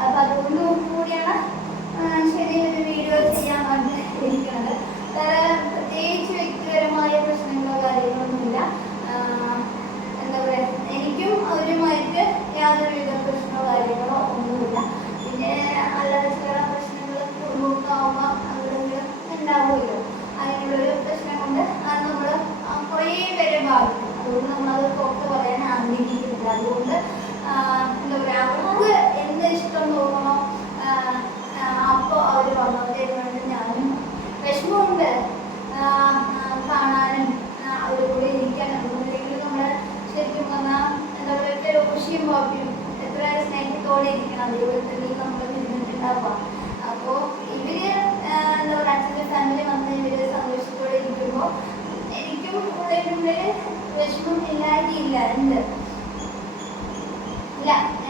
അപ്പം അതുകൊണ്ട് കൂടിയാണ് ആഹ് ശരി ഒരു വീഡിയോ ചെയ്യാൻ വേണ്ടി ഇരിക്കുന്നത്. വേറെ പ്രത്യേകിച്ച് വ്യക്തിപരമായ പ്രശ്നങ്ങളോ കാര്യങ്ങളൊന്നുമില്ല. എന്താ പറയുക എനിക്കും അവരുമായിട്ട് യാതൊരുവിധ പ്രശ്നമോ കാര്യങ്ങളോ ഒന്നുമില്ല. പിന്നെ അല്ലാതെ ചില പ്രശ്നങ്ങൾ കുടുംബമാകുമ്പോൾ അവരെങ്കിലും ഉണ്ടാവുമല്ലോ. അങ്ങനെയുള്ളൊരു പ്രശ്നം കൊണ്ട് അത് നമ്മൾ കുറേ പേരെ ബാധിക്കും. അതുകൊണ്ട് നമ്മളത് പുറത്ത് പറയാൻ ആഗ്രഹിക്കുന്നില്ല. അതുകൊണ്ട് എന്താ പറയുക അവർക്ക് എന്ത് ഇഷ്ടം തോന്നണോ അപ്പോൾ അവർ വന്നവരെ കൊണ്ട് ഞാനും വിഷമമുണ്ട് ആ, ആ, കാണാനും ആ, അവരുടെ കൂടെ ഇരിക്കാനും ഒന്നുമില്ലെങ്കിൽ നമ്മൾ ശരിക്കും പറഞ്ഞാൽ എന്താ പറയുക രോഷിയും പാപ്പിയും എത്ര സ്നേഹത്തോടെ ഇരിക്കണം ദൈവത്തിൽ നമ്മൾ നിന്നിട്ടുണ്ടാവുക അപ്പോൾ ഇവർ ആ, എന്താ പറയുക അച്ഛന്റെ ഫാമിലി വന്ന് ഇവർ സന്തോഷത്തോടെ ഇരിക്കുമ്പോൾ എനിക്കും ഉള്ളിനുള്ളിൽ വിഷമം ഇല്ലാതില്ല ഉണ്ട്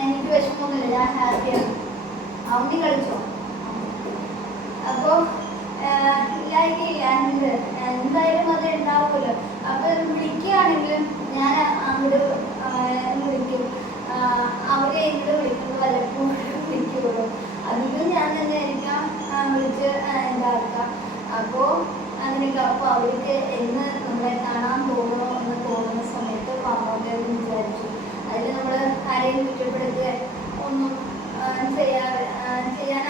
എനിക്ക് വിഷമമൊന്നുമില്ല ഞാൻ ഹാപ്പിയാണ് അവധി കളിച്ചോ? അപ്പോൾ ഇല്ലായിട്ടില്ല എന്തായാലും അത് ഉണ്ടാവുമല്ലോ. അപ്പോൾ വിളിക്കുകയാണെങ്കിലും ഞാൻ അങ്ങോട്ട് വിളിക്കും. അവരെ എങ്കിലും വിളിക്കുന്നത് വല്ലപ്പോഴും വിളിക്കുള്ളൂ അധികം ഞാൻ തന്നെ ആയിരിക്കാം വിളിച്ച് ആ, എന്താക്കുക അപ്പോൾ അങ്ങനെയൊക്കെ അപ്പോൾ അവർക്ക് എന്ന് നമ്മളെ കാണാൻ പോകുമോ എന്ന് തോന്നുന്ന സമയത്ത് വന്നോട്ടെ എന്ന് വിചാരിച്ചു അതിൽ നമ്മൾ ആരെയും കുറ്റപ്പെടുത്തുക ഒന്നും ആ, ചെയ്യാറ് ആ, ചെയ്യാൻ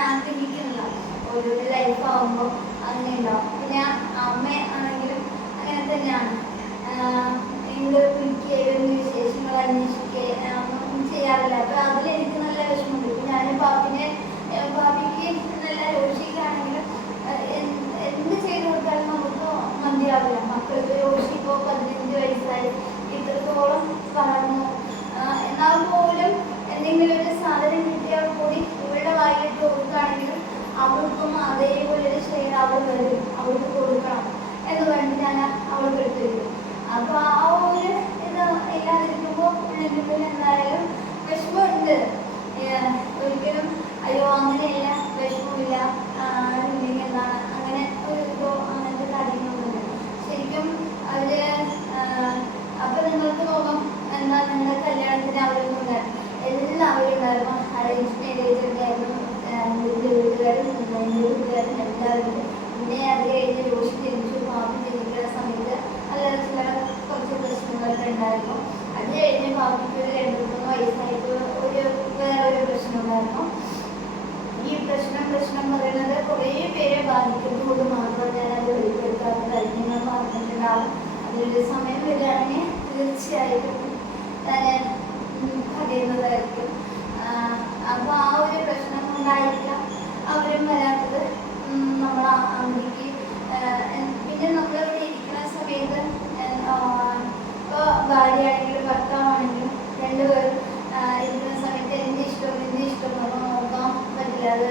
ഒരു ലൈഫ് ആകുമ്പോൾ അങ്ങനെ ഉണ്ടാവും പിന്നെ അമ്മ ആണെങ്കിലും അങ്ങനെ തന്നെയാണ്. എനിക്ക് വിളിക്കുകയും വിശേഷങ്ങൾ അന്വേഷിക്കുകയും ചെയ്യാറില്ല. അപ്പോൾ അതിൽ എനിക്ക് നല്ല വിഷമമുണ്ട് ഞാൻ പാപ്പിനെ പാപ്പിക്ക് നല്ല രോഷിക്കാണെങ്കിലും എന്ത് ചെയ്തു കൊടുത്താലും നമുക്ക് മതിയാവില്ല. മക്കൾക്ക് രോഷി ഇപ്പോൾ വയസ്സായി ഇത്രത്തോളം വളർന്നു ആ, എന്നാൽ പോലും എന്തെങ്കിലും ഒരു സാധനം കിട്ടിയാൽ കൂടി ഇവരുടെ വായിലിട്ട് കൊടുക്കുകയാണെങ്കിലും അവൾക്കും അതേപോലെ ഒരു ഷെയർ അവൾ വരും അവൾക്ക് കൊടുക്കണം എന്ന് വേണ്ടി ഞാൻ അവൾക്ക് എടുത്തു തരും അപ്പോൾ ആ ഒരു ഇത് ഇല്ലാതിരിക്കുമ്പോൾ ഉള്ളിനുള്ളിൽ എന്തായാലും വിഷമമുണ്ട് ഏഹ് ഒരിക്കലും അയ്യോ അങ്ങനെയല്ല വിഷമമില്ല ഇല്ലെങ്കിൽ എന്താണ് അങ്ങനെ ഒരു ഇതോ അങ്ങനത്തെ കാര്യങ്ങളൊന്നുമില്ല ശരിക്കും അവർ അപ്പൊ നിങ്ങൾക്ക് തോന്നും എന്താ നിങ്ങളുടെ അവരൊന്നും ഉണ്ടായിരുന്നു എല്ലാവരും ഉണ്ടായിരുന്നു അറേഞ്ച് മാരേജ് ഉണ്ടായിരുന്നു എന്റെ വീട്ടുകാരും എന്റെ വീട്ടുകാരും എല്ലാവരും. പിന്നെ അത് കഴിഞ്ഞ് രോഷി ജനിച്ചു പാപ്പി ജനിക്കുന്ന സമയത്ത് അല്ലാതെ ചില കുറച്ച് പ്രശ്നങ്ങളൊക്കെ ഉണ്ടായിരുന്നു. അത് കഴിഞ്ഞ് പാപ്പിക്ക് ഒരു രണ്ട് മൂന്ന് വയസ്സായിട്ട് ഒരു വേറൊരു പ്രശ്നം ഉണ്ടായിരുന്നു. ഈ പ്രശ്നം പ്രശ്നം പറയുന്നത് കുറേ പേരെ ബാധിക്കുന്നത് മാത്രം ഞാൻ അത് വെളിപ്പെടുത്താത്തതായി നിങ്ങൾ പറഞ്ഞിട്ടുണ്ടാവും അതിലൊരു സമയം വരികയാണെങ്കിൽ തീർച്ചയായിട്ടും ഉം, പറയുന്നതായിരിക്കും അപ്പോൾ ആ ഒരു പ്രശ്നം കൊണ്ടായിരിക്കാം അവരും വരാത്തത് നമ്മൾ അമ്മയ്ക്ക് പിന്നെ നമ്മളിവിടെ ഇരിക്കുന്ന സമയത്ത് ഇപ്പോൾ ഭാര്യയാണെങ്കിലും ഭർത്താവാണെങ്കിലും രണ്ടുപേരും ഇരിക്കുന്ന സമയത്ത് എന്റെ ഇഷ്ടം എന്ത് ഇഷ്ടം എന്നൊന്നും നോക്കാൻ പറ്റില്ല. അത്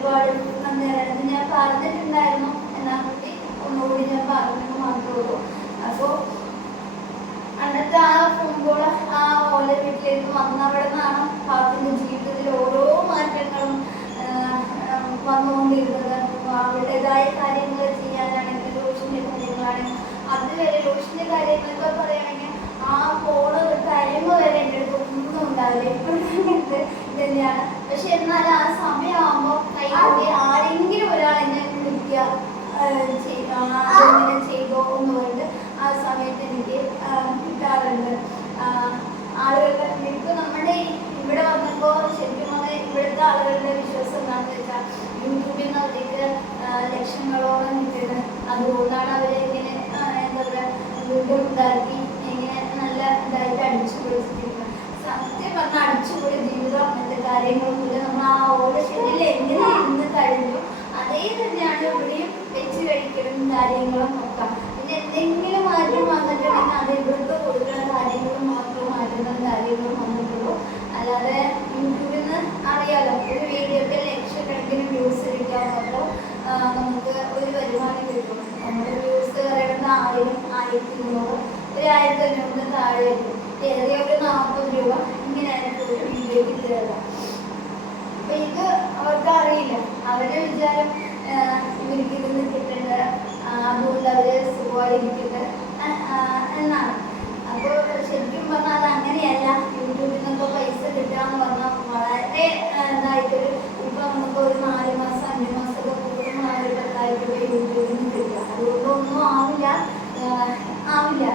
ഒരുപാട് നന്ദി പറയുന്നത് ഞാൻ പറഞ്ഞിട്ടുണ്ടായിരുന്നു എന്നാൽ കുട്ടി ഒന്നുകൂടി ഞാൻ പറഞ്ഞെന്ന് മാത്രമേ ഉള്ളൂ അപ്പോൾ അന്നത്തെ ആ ഫുട്ബോൾ ആ ഓല വീട്ടിലേക്ക് വന്നവിടെ നിന്നാണ് ഓരോ മാറ്റങ്ങളും വന്നുകൊണ്ടിരുന്നത്. അവരുടേതായ കാര്യങ്ങൾ ചെയ്യാനാണെങ്കിൽ റോഷിന്റെ കാര്യങ്ങളാണെങ്കിൽ അതുവരെ റോഷിന്റെ കാര്യങ്ങളൊക്കെ പറയുകയാണെങ്കിൽ ആ പോണ ടൈം വരെ എന്റെ അടുത്ത് ഒന്നും ഉണ്ടാവില്ല. പക്ഷെ എന്നാൽ ആ സമയമാകുമ്പോൾ ആരെങ്കിലും ഒരാൾ എന്നെ വിളിക്കുക അങ്ങനെ ചെയ്തോ എന്ന് പറഞ്ഞിട്ട് ആ സമയത്ത് എനിക്ക് കിട്ടാറുണ്ട്. ആളുകളുടെ ഇപ്പൊ നമ്മുടെ ഇവിടെ വന്നപ്പോൾ ശരിക്കും പറഞ്ഞാൽ ഇവിടുത്തെ ആളുകളുടെ വിശ്വാസം എന്താണെന്ന് വെച്ചാൽ യൂട്യൂബിൽ നിന്ന് അവർക്ക് ലക്ഷങ്ങളോളം കിട്ടുന്നത് അതുകൊണ്ടാണ് അവർ ഇങ്ങനെ എന്താ പറയുക വീണ്ടും ഉണ്ടാക്കി ഇങ്ങനെ നല്ല ഇതായിട്ട് അടിച്ചു പൊളിച്ചിരിക്കുന്നത് സത്യം പറഞ്ഞാൽ അടിച്ചുപൊളി ജീവിതം അങ്ങനത്തെ കാര്യങ്ങളൊന്നുമില്ല നമ്മൾ ആ ഓരോ ശരിയിൽ എങ്ങനെ ഇരുന്ന് കഴിഞ്ഞു അതേ തന്നെയാണ് ഇവിടെയും വെച്ച് കഴിക്കലും കാര്യങ്ങളും ഒക്കെ പിന്നെ എന്തെങ്കിലും മാറ്റം വന്നിട്ടുണ്ടെങ്കിൽ അത് ഇവിടുത്തെ കൊടുക്കുന്ന കാര്യങ്ങളും മാത്രം മാറ്റുന്ന നിന്ന് അറിയാലോ ഒരു വീഡിയോക്ക് ലക്ഷക്കണക്കിന് വ്യൂസ് കിട്ടാൻ നമുക്ക് ഒരു വരുമാനം കിട്ടും. നമ്മുടെ വ്യൂസ് പറയുന്നത് ആയിരം ആയിരത്തി ഇരുന്നൂറ് താഴെ കിട്ടും ഏറിയ ഒരു നാൽപ്പത് രൂപ അപ്പൊ ഇത് അവർക്ക് അറിയില്ല അവരുടെ വിചാരം ഇവർക്ക് ഇത് കിട്ടുന്നുണ്ട് ആഹ് അതുകൊണ്ട് അവർ സുഖമായിരിക്കട്ടെ എന്നാണ്. അപ്പോൾ ശരിക്കും പറഞ്ഞാൽ അത് അങ്ങനെയല്ല. യൂട്യൂബിൽ നിന്നൊക്കെ പൈസ കിട്ടുക എന്ന് പറഞ്ഞാൽ വളരെ ഇതായിട്ടൊരു ഇപ്പൊ നമുക്ക് ഒരു നാല് മാസം അഞ്ച് മാസമൊക്കെ കൂടുമ്പോൾ ഒരു പത്തായിരം രൂപ യൂട്യൂബിൽ നിന്ന് കിട്ടുക. അതുകൊണ്ടൊന്നും ആവില്ല. ആവില്ല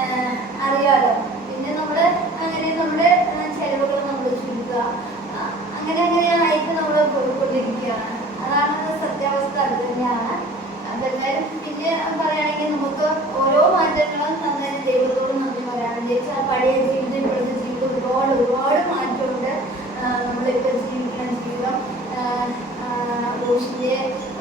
ആഹ് അറിയാലോ പിന്നെ നമ്മൾ അങ്ങനെ നമ്മുടെ ആഹ് ചെലവുകൾ നമ്മൾ ചുരുക്കുക ആഹ് അങ്ങനെ അങ്ങനെ ആയിട്ട് നമ്മൾ പോയിക്കൊണ്ടിരിക്കുകയാണ് അതാണ് സത്യാവസ്ഥ അത് തന്നെയാണ് അപ്പൊ എന്തായാലും പിന്നെ പറയുകയാണെങ്കിൽ നമുക്ക് ഓരോ മാറ്റങ്ങളും തന്നെ ദൈവത്തോട് നന്ദി പറയണം എന്ന് വെച്ചാൽ പഴയ ജീവിതം ഇപ്പോഴത്തെ ജീവിതം ഒരുപാട് ഒരുപാട് മാറ്റമുണ്ട് ആഹ് നമ്മളിപ്പോൾ ജീവിക്കുന്ന ജീവിതം ട്യൂഷന്റെ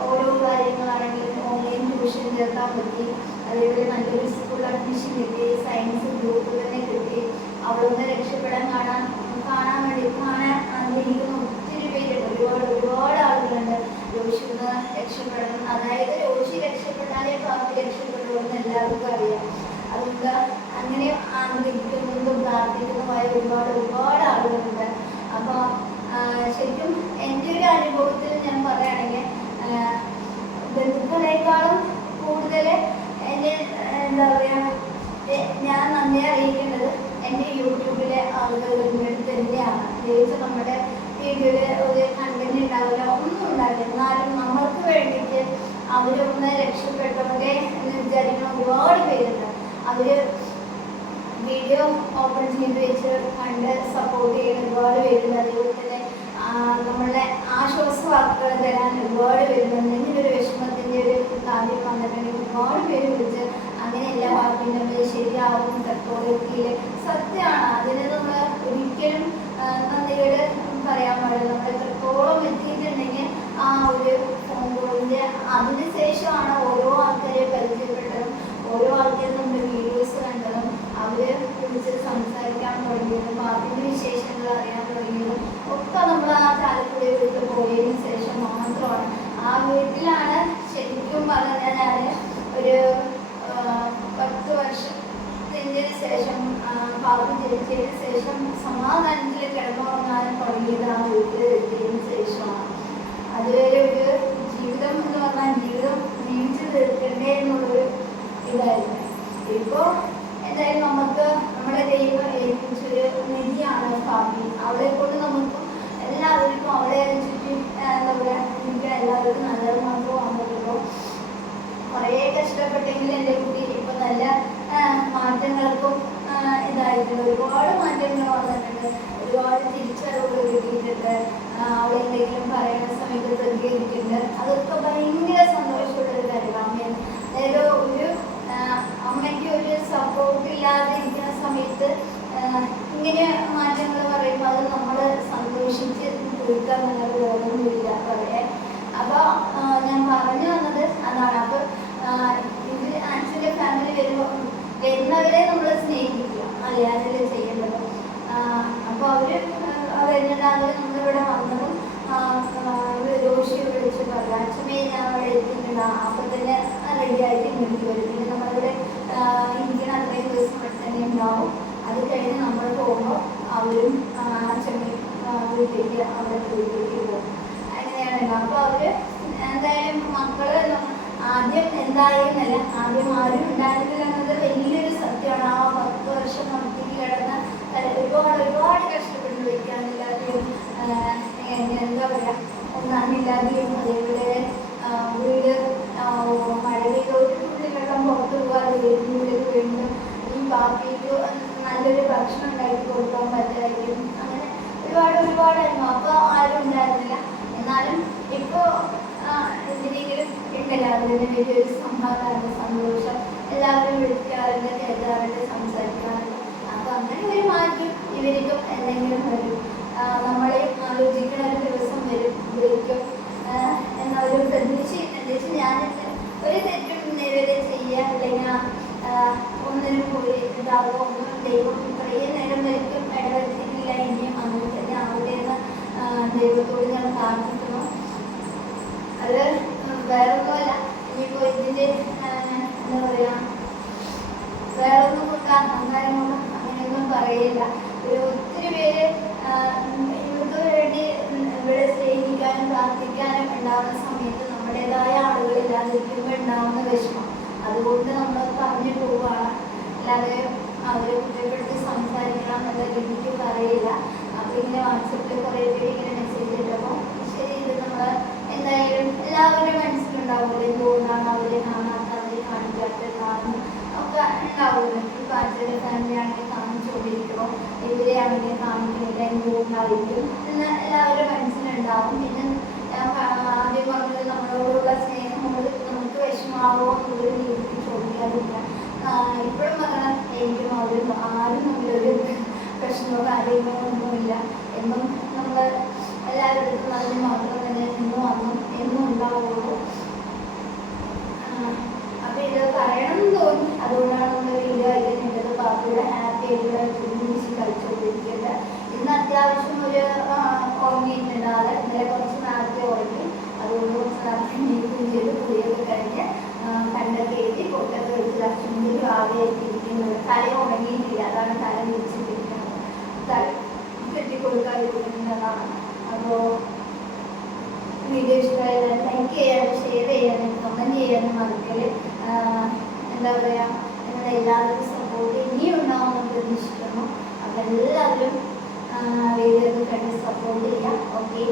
ഓരോ കാര്യങ്ങളാണെങ്കിലും ഓൺലൈൻ ട്യൂഷൻ ചേർക്കാൻ പറ്റി അതേപോലെ നല്ലൊരു സ്കൂൾ അഡ്മിഷൻ കിട്ടി സയൻസ് ഗ്രൂപ്പ് തന്നെ കിട്ടി. അവളൊന്ന് രക്ഷപ്പെടാൻ കാണാൻ കാണാൻ വേണ്ടി കാണാൻ ആഗ്രഹിക്കുന്ന ഒത്തിരി പേരുണ്ട്. ഒരുപാട് ഒരുപാട് ആളുകളുണ്ട്. രോഷി ഒന്ന് രക്ഷപ്പെടണം. അതായത് രോഷി രക്ഷപ്പെട്ടാലേ പാർട്ടി രക്ഷപ്പെടുമെന്ന് എല്ലാവർക്കും അറിയാം. അതുകൊണ്ട് അങ്ങനെ ആഗ്രഹിക്കുന്നതും പ്രാർത്ഥിക്കുന്നതുമായ ഒരുപാട് ഒരുപാട് ആളുകളുണ്ട്. അപ്പോൾ ശരിക്കും എന്റെ ഒരു അനുഭവത്തിൽ ഞാൻ പറയുകയാണെങ്കിൽ ബന്ധുക്കളെക്കാളും കൂടുതൽ എന്താ പറയുക ഞാൻ നന്ദി അറിയിക്കേണ്ടത് എന്റെ യൂട്യൂബിലെ ആളുകളുടെ അടുത്ത് തന്നെയാണ് പ്രത്യേകിച്ച് നമ്മുടെ വീഡിയോയിൽ ഒരു കണ്ടന്റ് ഉണ്ടാവില്ല ഒന്നും ഉണ്ടാവില്ല. എന്നാലും നമ്മൾക്ക് വേണ്ടിയിട്ട് അവരൊന്ന് രക്ഷപ്പെട്ടവരെ എന്ന് വിചാരിക്കുന്ന ഒരുപാട് പേരുണ്ട്. അവർ വീഡിയോ ഓപ്പൺ ചെയ്ത് വെച്ച് കണ്ട് സപ്പോർട്ട് ചെയ്യുന്ന ഒരുപാട് പേരുണ്ട്. അതുപോലെ തന്നെ നമ്മളെ ആശ്വാസവാക്കുകൾ തരാൻ ഒരുപാട് പേരുണ്ട്. എന്തെങ്കിലും ഒരു വിഷമത്തിന്റെ ഒരു കാര്യം വന്നിട്ടുണ്ടെങ്കിൽ ഒരുപാട് പേര് വിളിച്ച് അങ്ങനെയല്ല ശരിയാവും എത്തിയില്ലേ? സത്യമാണ്. അതിന് നമ്മൾ ഒരിക്കലും നന്ദിയോട് പറയാൻ പാടില്ല. നമ്മൾ എത്രത്തോളം എത്തിയിട്ടുണ്ടെങ്കിൽ ആ ഒരു ഫോൺ കോളിന്റെ അതിന് ശേഷമാണ് ഓരോ ആൾക്കാരെ പരിചയപ്പെട്ടതും ഓരോ ആൾക്കാരും നമ്മുടെ വീഡിയോസ് കണ്ടതും അവരെ വിളിച്ച് സംസാരിക്കാൻ തുടങ്ങിയതും അതിന്റെ വിശേഷങ്ങൾ അറിയാൻ തുടങ്ങിയതും ഒക്കെ നമ്മൾ ആ ചാലക്കുടി വീട്ടിൽ പോയതിന് ശേഷം മാത്രമാണ്. ആ വീട്ടിലാണ് ശരിക്കും പറഞ്ഞാൽ ഞാൻ ഒരു ആ, പത്ത് വർഷത്തിന് ശേഷം ആ, പാപ്പു ജനിച്ചതിന് ശേഷം സമാധാനത്തിൽ കിടന്നുറങ്ങാൻ തുടങ്ങിയത് ആ വീട്ടിൽ എത്തിയതിന് ശേഷമാണ് അതുവരെ ഒരു ജീവിതം എന്ന് പറഞ്ഞാൽ ജീവിതം ജീവിച്ചു തീർക്കണ്ടേ എന്നുള്ളൊരു ഇതായിരുന്നു ഇപ്പോൾ എന്തായാലും നമുക്ക് നമ്മുടെ ദൈവം ഏൽപ്പിച്ചൊരു നിധിയാണ് സ്വാമി അവളെ കൊണ്ട് നമുക്ക് എല്ലാവർക്കും അവളെ ചുറ്റി ആ, എന്താ പറയുക എല്ലാവർക്കും നല്ലത് മാത്രമാണ് പറ്റുള്ളൂ കുറേ കഷ്ടപ്പെട്ടെങ്കിൽ എന്റെ കുട്ടി ഇപ്പം നല്ല മാറ്റങ്ങൾക്കും ഇതായിട്ടുണ്ട്. ഒരുപാട് മാറ്റങ്ങൾ വന്നിട്ടുണ്ട് ഒരുപാട് തിരിച്ചറിവുകൾ കിട്ടിയിട്ടുണ്ട്. അവളെന്തെങ്കിലും പറയുന്ന സമയത്ത് പ്രതികരിക്കുന്നുണ്ട്. അതൊക്കെ ഭയങ്കര സന്തോഷമുള്ള ഒരു കാര്യമാണ് ഒരു അമ്മയ്ക്ക് ഒരു സപ്പോർട്ട് ഇല്ലാതെ ഇരിക്കുന്ന സമയത്ത് ഇങ്ങനെ മാറ്റങ്ങൾ പറയുമ്പോൾ അത് നമ്മൾ സന്തോഷിച്ച് തീർക്കുക എന്നുള്ളത് വേറൊന്നുമില്ല പറയാൻ അപ്പോൾ ഞാൻ പറഞ്ഞു വന്നത് അതാണ്. അപ്പോൾ ഇത് ആക്ച്വലി ഫാമിലി വരുമ്പോൾ വരുന്നവരെ നമ്മൾ സ്നേഹിക്കുക. മലയാളത്തിൽ ചെയ്യേണ്ടത് അപ്പോൾ അവർ വരുന്നുണ്ടാകുമ്പോൾ നമ്മളിവിടെ വന്നതും രോഷിയെ വിളിച്ച് പറഞ്ഞു അച്ഛമേ ഞാൻ അവിടെ എത്തിയിട്ടുണ്ട്. തന്നെ റെഡിയായിട്ട് ഇങ്ങോട്ട് വരും. പിന്നെ നമ്മളിവിടെ ഇന്ത്യൻ അത്രയും ദിവസം ഇവിടെ തന്നെ ഉണ്ടാവും. അത് കഴിഞ്ഞ് നമ്മൾ പോകുമ്പോൾ അവരും അച്ഛമ്മയും വീട്ടിലേക്ക് അവിടെ വീട്ടിലേക്ക് പോകും. അങ്ങനെയാണ് അപ്പൊ അവർ എന്തായാലും മക്കൾ ആദ്യം എന്തായെന്നല്ല ആദ്യം ആരും ഉണ്ടായിരുന്നില്ല എന്നത് വലിയൊരു സത്യമാണ്. ആ പത്ത് വർഷം നമുക്ക് കിടന്ന ഒരുപാട് ഒരുപാട് കഷ്ടപ്പെട്ട് വയ്ക്കാനില്ലാതെയും എന്താ പറയാ ഒന്നാമില്ലാതെയും അതേപോലെ വീട് മഴ പെയ്തോട്ടുള്ളിൽ വെള്ളം പുറത്തു പോകാതെ വീടിനുള്ളിൽ വീണ്ടും ഈ ബാക്കിക്ക് നല്ലൊരു ഭക്ഷണം ഉണ്ടാക്കി കൊടുക്കാൻ പറ്റായിരിക്കും അങ്ങനെ ഒരുപാട് ഒരുപാടായിരുന്നു അപ്പോൾ ആരും ഉണ്ടായിരുന്നില്ല. എന്നാലും ഇപ്പോ എന്തിനെങ്കിലും ഉണ്ടല്ലോ അതിന് വലിയൊരു സമാധാനം സന്തോഷം. എല്ലാവരും വിളിക്കാറുണ്ട് കേൾക്കാറുണ്ട് സംസാരിക്കാറുണ്ട്. അപ്പോൾ അങ്ങനെ ഒരു മാറ്റം ഇവർക്കും എന്തെങ്കിലും വരും. നമ്മളെ ആലോചിക്കുന്ന ഒരു ദിവസം വരും വിളിക്കും. എന്നൊരു പ്രതീക്ഷ പ്രതീക്ഷ ഞാൻ ഒരു തെറ്റും നേരെ ചെയ്യുക അല്ലെങ്കിൽ ഒന്നിനും പോയി ഇതാവോ ഒന്നും ദൈവം ഇത്രയും നേരം വരയ്ക്കും ഇടവരുത്തിയില്ല ഇനിയും അങ്ങനെ തന്നെ ആവട്ടെ എന്ന് ആ, ദൈവത്തോട് ഞാൻ പ്രാർത്ഥിക്കുന്നു അത് വേറെ ഒന്നുമല്ല ഇനിയിപ്പോൾ ഇതിന്റെ ആ, എന്താ പറയുക വേറെ ഒന്നും കൊണ്ട് അഹങ്കാരം കൊണ്ടും അങ്ങനെയൊന്നും പറയില്ല ഒരു ഒത്തിരി പേര് ആ, ഇവർക്ക് വേണ്ടി ഇവിടെ സ്നേഹിക്കാനും പ്രാർത്ഥിക്കാനും ഉണ്ടാവുന്ന സമയത്ത് നമ്മുടേതായ ആളുകളില്ലാതിരിക്കുമ്പോൾ ഉണ്ടാവുന്ന വിഷമം അതുകൊണ്ട് നമ്മൾ പറഞ്ഞു പോവുകയാണ് അല്ലാതെ അവരെ കുറ്റപ്പെടുത്തി സംസാരിക്കണം എന്നുള്ള രീതിക്ക് പറയില്ല. അപ്പോൾ ഇങ്ങനെ വാട്സപ്പിൽ കുറേ പേര് ഇങ്ങനെ മെസ്സേജ് ഇട്ടപ്പോൾ ശരി ഇത് നമ്മൾ എന്തായാലും എല്ലാവരുടെ മനസ്സിലുണ്ടാവില്ല എന്തുകൊണ്ടാണ് അവരെ കാണാത്ത അവരെ കാണിക്കാത്ത കാണും ഒക്കെ ഉണ്ടാവുമല്ലോ ഇപ്പം അച്ഛന്റെ ഫാമിലി ആണെങ്കിൽ കാണിച്ചുകൊണ്ടിരിക്കുമോ ഇവരെ ആണെങ്കിൽ കാണിക്കുന്നില്ല എന്തുകൊണ്ടായിരിക്കും എന്ന് എല്ലാവരുടെ മനസ്സിലുണ്ടാവും. പിന്നെ ആദ്യം പറഞ്ഞത് നമ്മളോടുള്ള സ്നേഹം നമ്മൾ നമുക്ക് വിഷമാവോ എന്നുള്ളൊരു രീതിക്ക് ചോദിക്കാറില്ല. എനിക്കും ആരും ആരും നമ്മളൊരു പ്രശ്നമോ കാര്യങ്ങളോ ഒന്നുമില്ല. എന്നും നമ്മൾ എല്ലാവരുടെ അടുത്തും അതിന് മാത്രം തന്നെ എന്നും അന്നും എന്നും ഉണ്ടാവുള്ളൂ. അപ്പൊ ഇത് പറയണം എന്ന് തോന്നി. അതുകൊണ്ടാണ് നമ്മൾ വീഡിയോ അയക്കുന്നുണ്ടത് പാപ്പയുടെ ഹാപ്പി ആയിട്ടുള്ള കുഞ്ഞിച്ച് കളിച്ചുകൊണ്ടിരിക്കുന്നത് ഇന്ന് അത്യാവശ്യം ഒരു ഉറങ്ങിയിട്ടുണ്ട്. ആൾ ഇന്നലെ കുറച്ച് നേരത്തെ ഉറങ്ങി. അതുകൊണ്ട് കുറച്ച് നേരത്തെ നീക്കം ചെയ്ത്. കുളിയൊക്കെ കഴിഞ്ഞ് കണ്ടൊക്കെ എഴുതി പൊട്ടൊക്കെ വെച്ച് ലക്ഷ്മി രാവിലെ തല ഉണങ്ങിയിട്ടില്ല അതാണ് തല വിരിച്ചിട്ടിരിക്കുന്നത്. തല കെട്ടിക്കൊടുക്കാതിരിക്കുന്നതാണ്. അപ്പോൾ വീഡിയോ ഇഷ്ടമായാൽ ലൈക്ക് ചെയ്യാനും ഷെയർ ചെയ്യാനും കമന്റ് ചെയ്യാനും മറക്കൽ. എന്താ പറയുക നിങ്ങളുടെ എല്ലാവരും സപ്പോർട്ട് ഇനിയും ഉണ്ടാവുമെന്ന് പ്രതീക്ഷിക്കുന്നു. അപ്പം എല്ലാവരും വീഡിയോ കണ്ട് സപ്പോർട്ട് ചെയ്യാം. ഓക്കെ